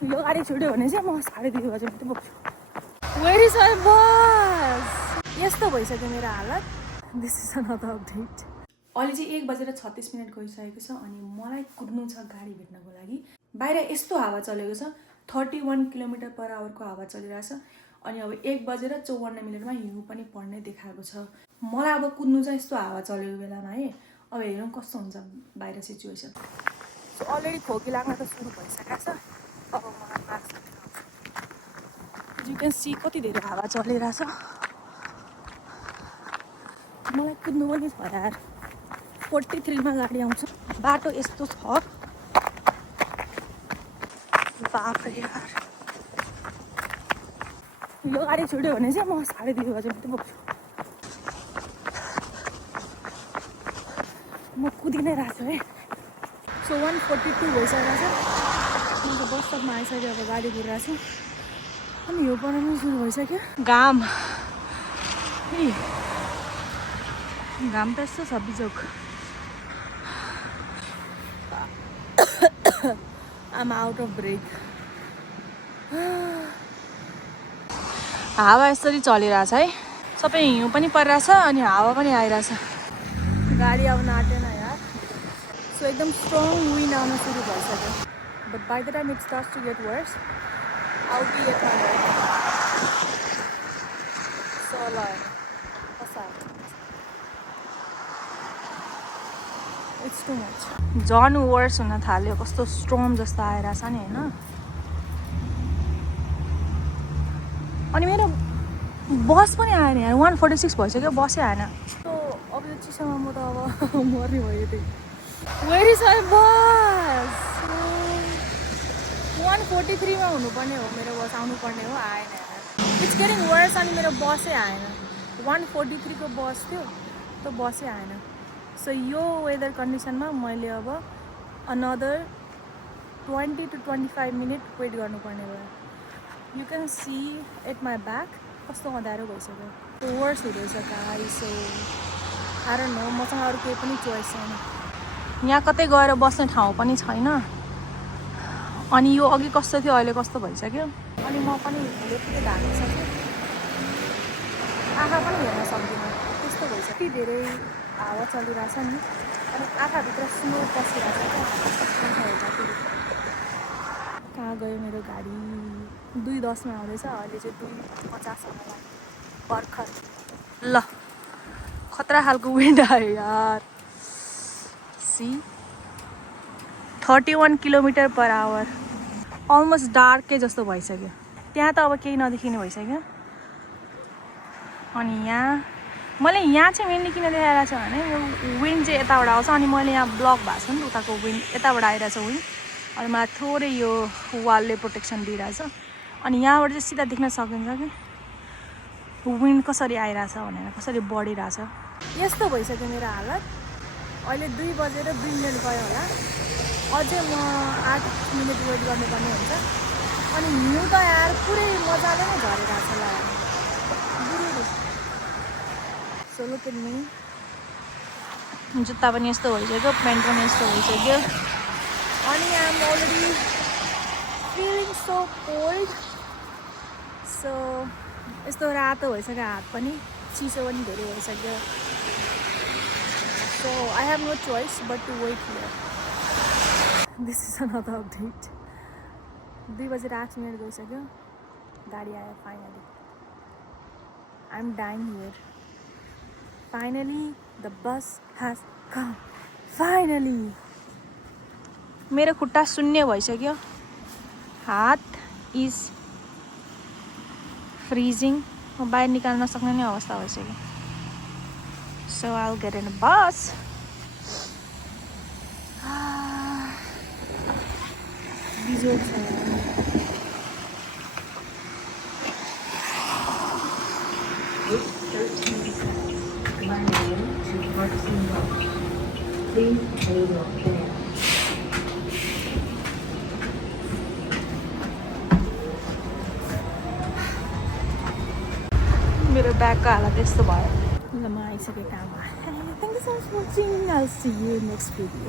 यो गाडी छुट्यो भने चाहिँ म 2:30 बजे मात्रै पुग्छु। वेयर इज माई बस? यस्तो भइसक्यो मेरो हालत। This is another update. अहिले चाहिँ 1:36 गइसकेको छ अनि मलाई कुद्नु छ गाडी भेट्नको लागि। बाहिर यस्तो हावा चलेको छ, 31 km/h को हावा चलिरहेछ अनि अब 1:54 हिउँ पनि पर्ने देखाएको छ। मलाई अब कुद्नु चाहिँ यस्तो हावा चलेको बेलामा है। अब हेरौँ कस्तो हुन्छ बाहिर सिचुएसन। सो अलरेडी खोकी लाग्न त सुरु भइसकेको छ। अब मलाई मास्क यु क्यान सी कति धेरै हावा चलिरहेछ। मलाई कुद्नु पनि छ यार। 43 मा गाडी आउँछ। बाटो यस्तो छ, बाफ्रे यार। यो गाडी छुट्यो भने चाहिँ म 2:30 बजे मात्रै पुग्छु। म कुदि नै रहेको छु है। सो 1:42 भइसकेको छ। म त बस स्टपमा आइसक्यो, अब गाडी कुदिरहेको छु अनि हिउँ पर्न पनि सुरु भइसक्यो। घाम घाम त यस्तो छ बिजोक। आम आउट अफ ब्रेक। हावा यसरी चलिरहेछ है। सबै हिउँ पनि परिरहेछ अनि हावा पनि आइरहेछ। गाडी आउन आँटेन यार। सो एकदम स्ट्रङ विन्ड आउन सुरु भइसक्यो। But by the time it starts to get worse आउ be at my work. So ल इट्स टु मच। झन् वर्स हुन थाल्यो। कस्तो स्ट्रम जस्तो आइरहेछ नि होइन। अनि मेरो बस पनि आएन यार। 1:46 भइसक्यो, बसै आएन। सो अब यो चिसोमा म त अब मर्ने भयो त्यही। वेयर इज माई बस? 1:43 मा हुनुपर्ने हो मेरो बस, आउनुपर्ने हो, आएन यार। इट्स गेटिङ वर्स अनि मेरो बसै आएन। 1:43 को बस थियो, त्यो बसै आएन। सो यो वेदर कन्डिसनमा मैले अब अनदर 20 to 25 मिनट वेट गर्नुपर्ने भयो। You can see at my back कस्तो अँध्यारो भइसक्यो। वर्स हुँदैछ guys. So I don't know, मसँग अरू केही पनि चोइस छैन। यहाँ कतै गएर बस्ने ठाउँ पनि छैन। अनि यो अघि कस्तो थियो अहिले कस्तो भइसक्यो। अनि म पनि लेप्टे ढाकिसकेँ, आँखा पनि हेर्न सक्दिनँ, त्यस्तो भइसक्यो। यति धेरै हावा चलिरहेछ नि अनि आँखाभित्र स्नो पसिरहेछ क्या। कहाँ गयो मेरो गाडी? 2:10 मा आउँदैछ, अहिले चाहिँ 2:50 हुन लाग्यो भर्खर। ल खतरा खालको विन्ड आयो यार। C 31 km/h। अलमोस्ट डार्कै जस्तो भइसक्यो। त्यहाँ त अब केही नदेखिने भइसक्यो। अनि यहाँ मैले यहाँ चाहिँ मेनली किन देखाइरहेको छ भने यो विन्ड चाहिँ यताबाट आउँछ अनि मैले यहाँ ब्लक भएको छ नि उताको विन्ड यताबाट आइरहेछ विन्ड। अनि मलाई थोरै यो वालले प्रोटेक्सन दिइरहेछ। अनि यहाँबाट चाहिँ सिधा देख्न सकिन्छ कि विन्ड कसरी आइरहेछ भनेर, कसरी बढिरहेछ। यस्तो भइसक्यो मेरो हालत। अहिले 2:02 गयो होला। अझै म 8 मिनट वेट गर्नुपर्ने हुन्छ। अनि हिउँ त यार पुरै मजाले नै झरिरहेछ ल। So look at me. जुत्ता पनि यस्तो भइसक्यो, पेन्ट पनि यस्तो भइसक्यो। अनि I am already feeling so cold. So यस्तो रातो भइसक्यो हात पनि, चिसो पनि धेरै भइसक्यो। So I have no choice but to wait here. This is another update. 2:08 गइसक्यो, गाडी आयो finally. I am dying here. Finally the bus has come. Finally मेरो खुट्टा शून्य भइसक्यो। हात इज फ्रिजिङ। म बाहिर निकाल्न नसक्ने नै अवस्था भइसक्यो। So I will get in a bus. बिजोग छ। मेरो ब्यागको हालत यस्तो भयो। ल म आइसकेँ काममा। Thank you so much for watching. I will see you next video.